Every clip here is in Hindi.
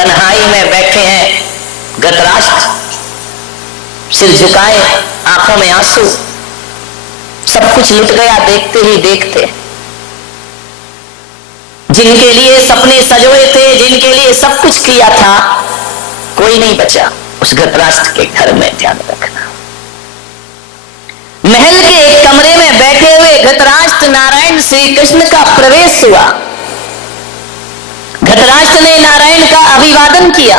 तन्हाई में बैठे हैं धृतराष्ट्र, सिर झुकाए, आंखों में आंसू, सब कुछ लुट गया देखते ही देखते। जिनके लिए सपने सजोए थे, जिनके लिए सब कुछ किया था, कोई नहीं बचा उस धृतराष्ट्र के घर में। ध्यान रखना, महल के एक कमरे में बैठे हुए धृतराष्ट्र नारायण श्री कृष्ण का प्रवेश हुआ। धृतराष्ट्र ने नारायण का अभिवादन किया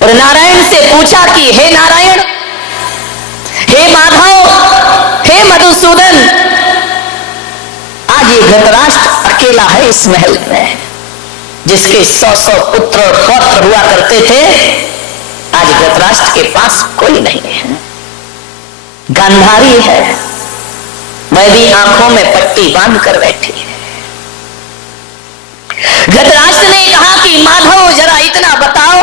और नारायण से पूछा कि हे नारायण, हे माधव, हे मधुसूदन, आज ये धृतराष्ट्र अकेला है इस महल में। जिसके 100 पुत्र और पौत्र हुआ करते थे, आज धृतराष्ट्र के पास कोई नहीं है। गांधारी है, वह भी आंखों में पट्टी बांध कर बैठी है। धृतराष्ट्र ने कहा कि माधव, जरा इतना बताओ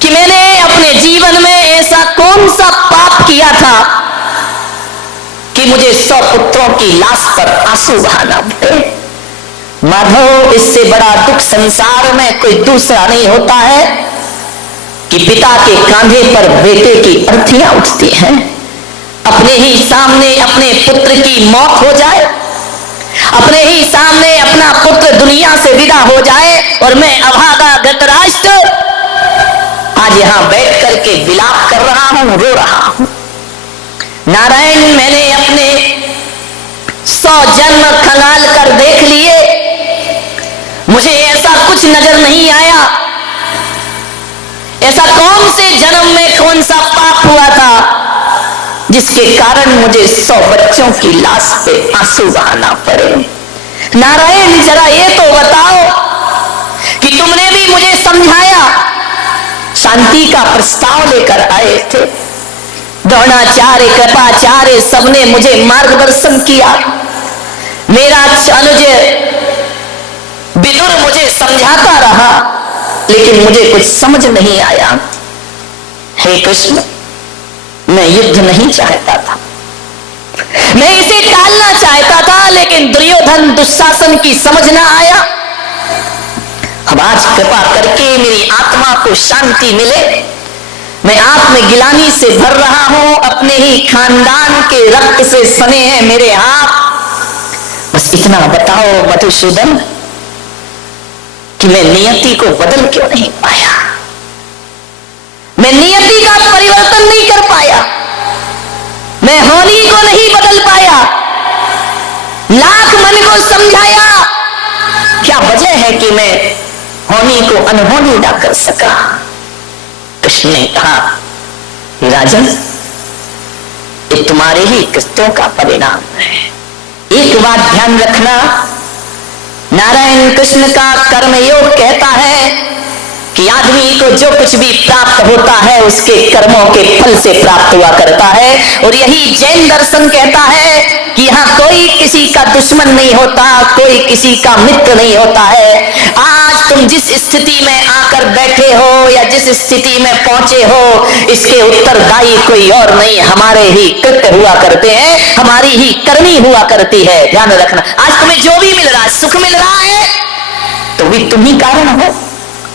कि मैंने अपने जीवन में ऐसा कौन सा पाप किया था कि मुझे 100 पुत्रों की लाश पर आंसू बहाना पड़े। माधव, इससे बड़ा दुख संसार में कोई दूसरा नहीं होता है कि पिता के कांधे पर बेटे की अर्थियां उठती हैं, अपने ही सामने अपने पुत्र की मौत हो जाए, अपने ही सामने अपना पुत्र दुनिया से विदा हो जाए, और मैं अभागा धृतराष्ट्र आज यहां बैठ करके विलाप कर रहा हूं, रो रहा हूं। नारायण, मैंने अपने 100 जन्म खंगाल कर देख लिए, मुझे ऐसा कुछ नजर नहीं आया। ऐसा कौन से जन्म में कौन सा पाप हुआ था जिसके कारण मुझे 100 बच्चों की लाश पे आंसू बहाना पड़े। नारायण, जरा ये तो बताओ कि तुमने भी मुझे समझाया, शांति का प्रस्ताव लेकर आए थे, द्रोणाचार्य, कृपाचार्य, सबने मुझे मार्गदर्शन किया। मेरा अनुज विदुर मुझे समझाता रहा, लेकिन मुझे कुछ समझ नहीं आया। हे कृष्ण, मैं युद्ध नहीं चाहता था, मैं इसे टालना चाहता था, लेकिन दुर्योधन दुशासन की समझ ना आया। अब आज कृपा करके मेरी आत्मा को शांति मिले। मैं आत्मगिलानी से भर रहा हूं, अपने ही खानदान के रक्त से सने हैं मेरे हाथ। बस इतना बताओ मधुसूदन कि मैं नियति को बदल क्यों नहीं पाया, मैं नियति का परिवर्तन नहीं कर पाया, मैं होनी को नहीं बदल पाया। लाख मन को समझाया, क्या वजह है कि मैं होनी को अनहोनी ना कर सका। कृष्ण ने कहा, राजन, ये तुम्हारे ही कृत्यों का परिणाम है। एक बात ध्यान रखना, नारायण कृष्ण का कर्मयोग कहता है कि आदमी को जो कुछ भी प्राप्त होता है उसके कर्मों के फल से प्राप्त हुआ करता है। और यही जैन दर्शन कहता है कि यहाँ कोई किसी का दुश्मन नहीं होता, कोई किसी का मित्र नहीं होता है। आज तुम जिस स्थिति में आकर बैठे हो या जिस स्थिति में पहुंचे हो, इसके उत्तरदायी कोई और नहीं, हमारे ही कृत्य हुआ करते हैं, हमारी ही करनी हुआ करती है। ध्यान रखना, आज तुम्हें जो भी मिल रहा है, सुख मिल रहा है तो भी तुम ही कारण हो,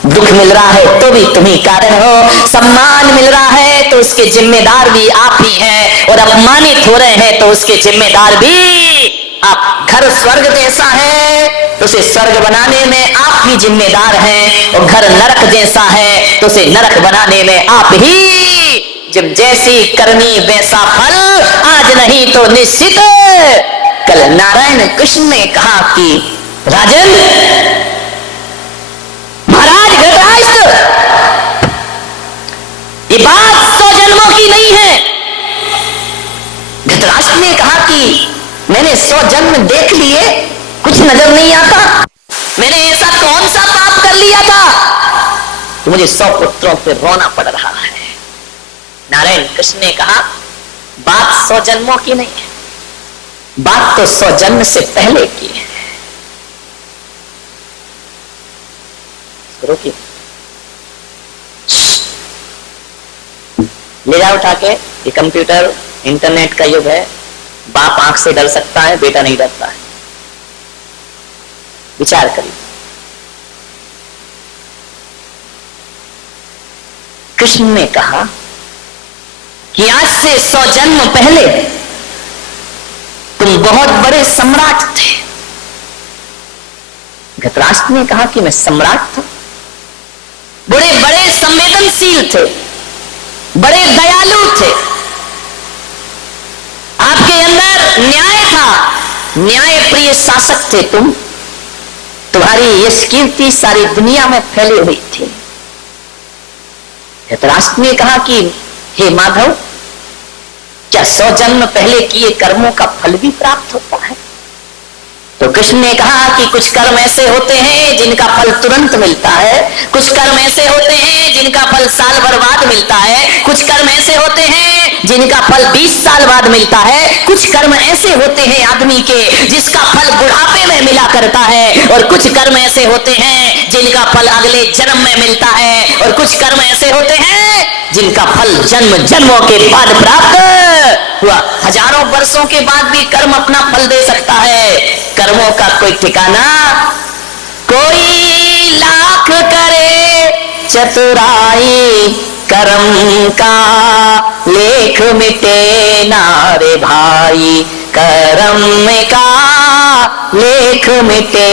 दुख मिल रहा है तो भी तुम ही कारण हो, सम्मान मिल रहा है तो उसके जिम्मेदार भी आप ही हैं, और अपमानित हो रहे हैं तो उसके जिम्मेदार भी आप। घर स्वर्ग जैसा है तो उसे स्वर्ग बनाने में आप ही जिम्मेदार हैं, और घर नरक जैसा है तो उसे नरक बनाने में आप ही। जब जैसी करनी वैसा फल, आज नहीं तो निश्चित कल। नारायण कृष्ण ने कहा कि राजन, महाराज धृतराष्ट्र, ये बात 100 जन्मों की नहीं है। धृतराष्ट्र ने कहा कि मैंने 100 जन्म देख लिए, कुछ नजर नहीं आता, मैंने ऐसा कौन सा पाप कर लिया था कि मुझे 100 पुत्रों पे रोना पड़ रहा है। नारायण कृष्ण ने कहा, बात 100 जन्मों की नहीं है, बात तो 100 जन्म से पहले की है। रोकिए, ले जाओ उठा के। ये कंप्यूटर इंटरनेट का युग है, बाप आंख से डर सकता है, बेटा नहीं डरता है। विचार करिए। कृष्ण ने कहा कि आज से 100 जन्म पहले तुम बहुत बड़े सम्राट थे। धृतराष्ट्र ने कहा कि मैं सम्राट था, बड़े बड़े संवेदनशील थे, बड़े दयालु थे, आपके अंदर न्याय था, न्याय प्रिय शासक थे तुम, तुम्हारी यश कीर्ति सारी दुनिया में फैली हुई थी। धृतराष्ट्र ने कहा कि हे माधव, क्या 100 जन्म पहले किए कर्मों का फल भी प्राप्त होता है? तो कृष्ण ने कहा कि कुछ कर्म ऐसे होते हैं जिनका फल तुरंत मिलता है, कुछ कर्म ऐसे होते हैं जिनका फल साल भर बाद मिलता है, कुछ कर्म ऐसे होते हैं जिनका फल 20 साल बाद मिलता है, कुछ कर्म ऐसे होते हैं आदमी के जिसका फल बुढ़ापे में मिला करता है, और कुछ कर्म ऐसे होते हैं जिनका फल अगले जन्म में मिलता है, और कुछ कर्म ऐसे होते हैं जिनका फल जन्म जन्मों के बाद प्राप्त हुआ। हजारों वर्षों के बाद भी कर्म अपना फल दे सकता है। कर्मों का कोई ठिकाना, कोई लाख करे चतुराई, कर्म का लेख मिटे ना रे भाई, कर्म का लेख मिटे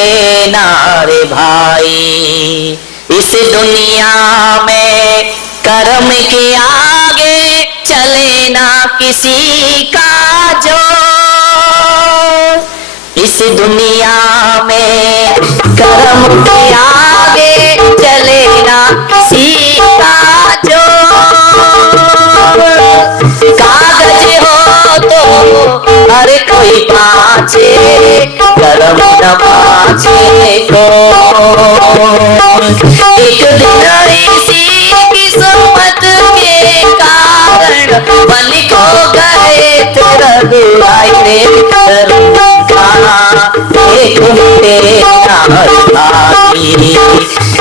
ना रे भाई। इस दुनिया में कर्म के आगे चले ना किसी का जो, इस दुनिया में कर्म के आगे चले ना किसी का जो, कागज हो तो हर कोई बाँचे, कर्म न बाँचे को। एक दिन इसी किस्मत के कारण बन को गए तेरा रे कर्म का एक तेरा भाई।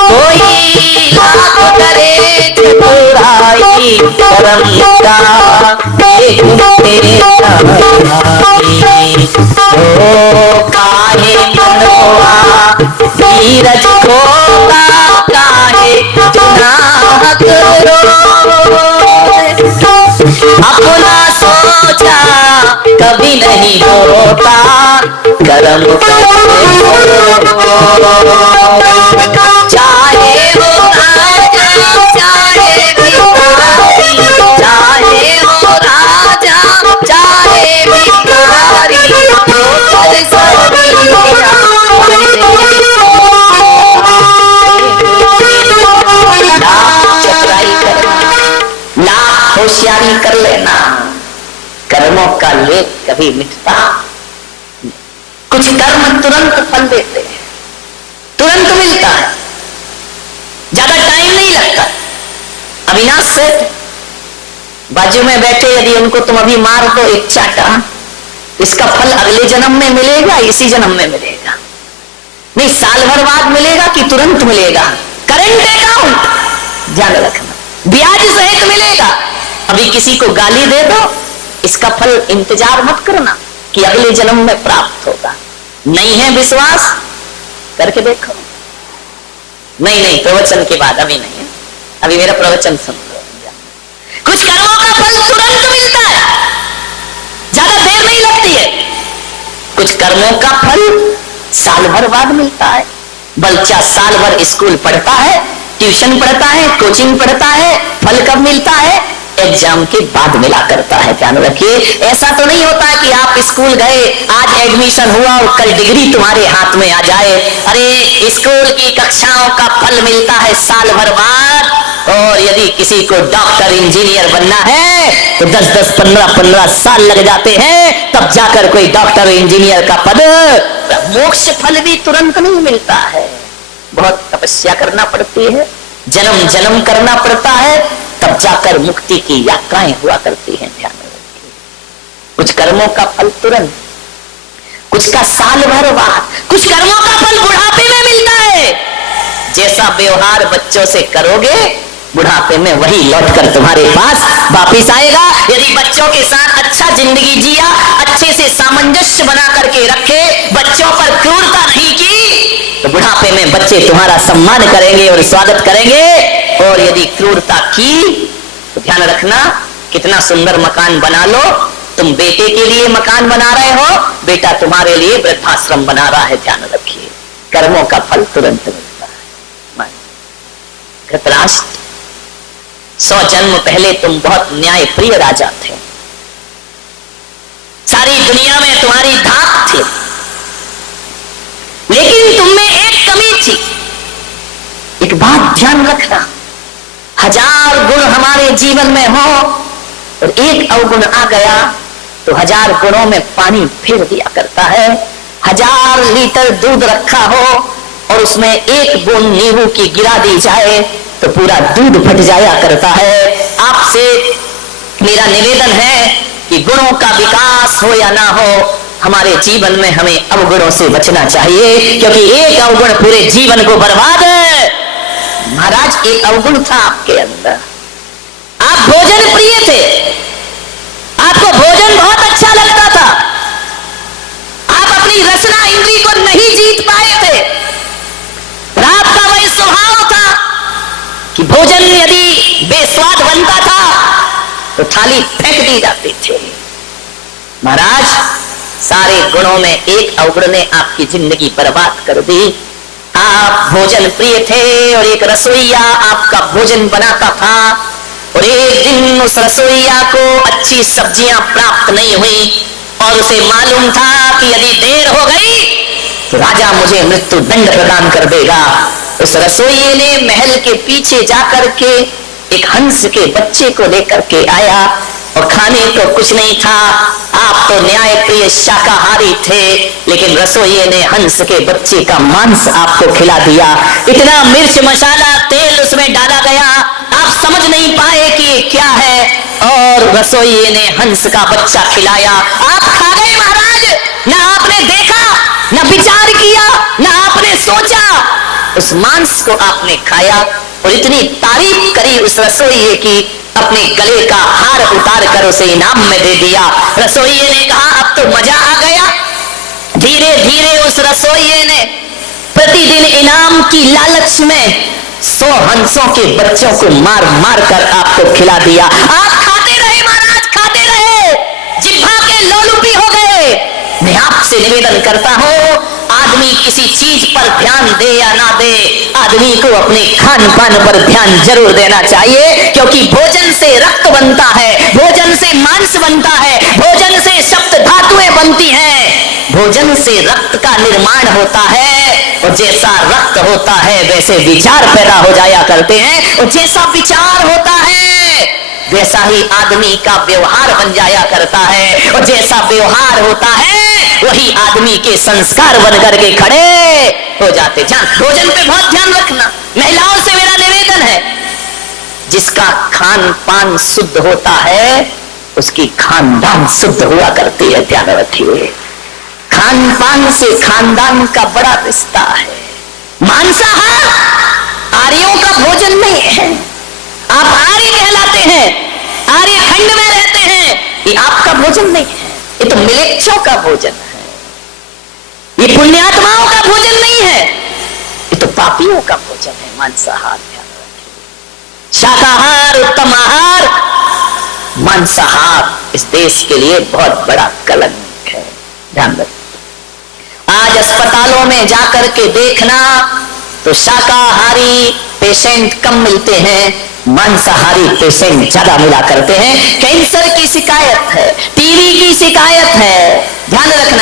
कोई लाख करे चतुराई, कर्म का एक तेरा भाई। ओ काहे मनवा धीरज खोता, काहे नाहक अपना सोचा कभी नहीं होता, कर्म चाहे वो राजा चाहे भिखारी, चाहे वो राजा चाहे भिखारी, होशियारी कर लेना, कर्मों का लेख कभी मिटता। कुछ कर्म तुरंत फल देते हैं, तुरंत मिलता है, ज्यादा टाइम नहीं लगता। अविनाश से बाजू में बैठे, यदि उनको तुम अभी मार दो एक चाटा, इसका फल अगले जन्म में मिलेगा, इसी जन्म में मिलेगा, नहीं साल भर बाद मिलेगा कि तुरंत मिलेगा। करेंट अकाउंट ध्यान रखना, ब्याज सहित मिलेगा। अभी किसी को गाली दे दो, इसका फल इंतजार मत करना कि अगले जन्म में प्राप्त होगा। नहीं है विश्वास, करके देखो। नहीं प्रवचन के बाद, अभी नहीं है, अभी मेरा प्रवचन सुन लो। कुछ कर्मों का फल तुरंत मिलता है, ज्यादा देर नहीं लगती है। कुछ कर्मों का फल साल भर बाद मिलता है। बच्चा साल भर स्कूल पढ़ता है, ट्यूशन पढ़ता है, कोचिंग पढ़ता है, फल कब मिलता है? एग्जाम के बाद मिला करता है। ध्यान रखिए, ऐसा तो नहीं होता कि आप स्कूल गए, आज एडमिशन हुआ और कल डिग्री तुम्हारे हाथ में आ जाए। अरे स्कूल की कक्षाओं का फल मिलता है साल भर बाद, और यदि किसी को डॉक्टर इंजीनियर बनना है तो 10-10, 15-15 साल लग जाते हैं, तब जाकर कोई डॉक्टर इंजीनियर का पद। मोक्ष फल भी तुरंत नहीं मिलता है, बहुत तपस्या करना पड़ती है, जन्म जन्म करना पड़ता है, तब जाकर मुक्ति की यात्राएं हुआ करती हैं। ध्यान रखिए, कुछ कर्मों का फल तुरंत, कुछ का साल भर बाद, कुछ कर्मों का फल बुढ़ापे में मिलता है। जैसा व्यवहार बच्चों से करोगे, बुढ़ापे में वही लौटकर तुम्हारे पास वापिस आएगा। यदि बच्चों के साथ अच्छा जिंदगी जिया, अच्छे से सामंजस्य बना करके रखे, बच्चों पर क्रूरता नहीं की, में बच्चे तुम्हारा सम्मान करेंगे और स्वागत करेंगे। और यदि क्रूरता की तो ध्यान रखना, कितना सुंदर मकान बना लो, तुम बेटे के लिए मकान बना रहे हो, बेटा तुम्हारे लिए वृद्धाश्रम बना रहा है। ध्यान रखिए, कर्मों का फल तुरंत मिलता है। धृतराष्ट्र, 100 जन्म पहले तुम बहुत न्याय प्रिय राजा थे, सारी दुनिया में तुम्हारी धाक थी, लेकिन तुम में एक कमी थी। एक बात ध्यान रखना, 1000 गुण हमारे जीवन में हो और एक अवगुण आ गया तो 1000 गुणों में पानी फेर दिया करता है। 1000 लीटर दूध रखा हो और उसमें एक बूंद नींबू की गिरा दी जाए तो पूरा दूध फट जाया करता है। आपसे मेरा निवेदन है कि गुणों का विकास हो या ना हो, हमारे जीवन में हमें अवगुणों से बचना चाहिए, क्योंकि एक अवगुण पूरे जीवन को बर्बाद है। महाराज, एक अवगुण था आपके अंदर, आप भोजन प्रिय थे, आपको भोजन बहुत अच्छा लगता था, आप अपनी रसना इंद्री को नहीं जीत पाए थे। और आपका वही स्वभाव था कि भोजन यदि बेस्वाद बनता था तो थाली फेंक दी जाती थी। महाराज, सारे गुणों में एक अवगुण ने आपकी जिंदगी बर्बाद कर दी। आप भोजन प्रिय थे और एक रसोइया आपका भोजन बनाता था, और एक दिन उस रसोइया को अच्छी सब्जियां प्राप्त नहीं हुई और उसे मालूम था कि यदि देर हो गई तो राजा मुझे मृत्यु दंड प्रदान कर देगा। उस रसोइये ने महल के पीछे जाकर के एक हंस के बच्चे को लेकर के आया, और खाने को कुछ नहीं था। आप तो न्याय प्रिय शाकाहारी थे, लेकिन रसोइये ने हंस के बच्चे का मांस आपको खिला दिया। इतना मिर्च मसाला तेल उसमें डाला गया, आप समझ नहीं पाए कि ये क्या है, और रसोइये ने हंस का बच्चा खिलाया। आप खा गए महाराज, ना आपने देखा, ना विचार किया, ना आपने सोचा, उस मांस को आपने खाया और इतनी तारीफ करी उस रसोइये की, अपने गले का हार उतार कर उसे इनाम में दे दिया। रसोइये ने कहा अब तो मजा आ गया। धीरे धीरे उस रसोइये ने प्रतिदिन इनाम की लालच में 100 हंसों के बच्चों को मार मार कर आपको खिला दिया। आप खाते रहे महाराज, खाते रहे, जिह्वा के लोलुपी हो गए। मैं आपसे निवेदन करता हूं, आदमी किसी चीज पर ध्यान दे या ना दे, आदमी को अपने खान पान पर ध्यान जरूर देना चाहिए, क्योंकि भोजन से रक्त बनता है, भोजन से मांस बनता है, भोजन से सप्त धातुएं बनती हैं, भोजन से रक्त का निर्माण होता है, और जैसा रक्त होता है वैसे विचार पैदा हो जाया करते हैं, और जैसा विचार होता है वैसा ही आदमी का व्यवहार बन जाया करता है, और जैसा व्यवहार होता है वही आदमी के संस्कार बन करके खड़े हो जाते। भोजन पे बहुत ध्यान रखना। महिलाओं से मेरा निवेदन है, जिसका खान पान शुद्ध होता है उसकी खानदान शुद्ध हुआ करती है। ध्यान रखिए, खान पान से खानदान का बड़ा रिश्ता है। मांसाहार आर्यों का भोजन नहीं है। आप आर्य कहलाते हैं, आर्य खंड में रहते हैं, ये आपका भोजन नहीं है, ये तो मिलेच्छों का भोजन है, ये पुण्यात्माओं का भोजन नहीं है, ये तो पापियों का भोजन है। मांसाहार, ध्यान रखिए। शाकाहार उत्तम आहार, मांसाहार इस देश के लिए बहुत बड़ा कलंक है। ध्यान रखिए। आज अस्पतालों में जाकर के देखना तो शाकाहारी पेशेंट कम मिलते हैं, मांसाहारी पेशेंट ज्यादा मिला करते हैं। कैंसर की शिकायत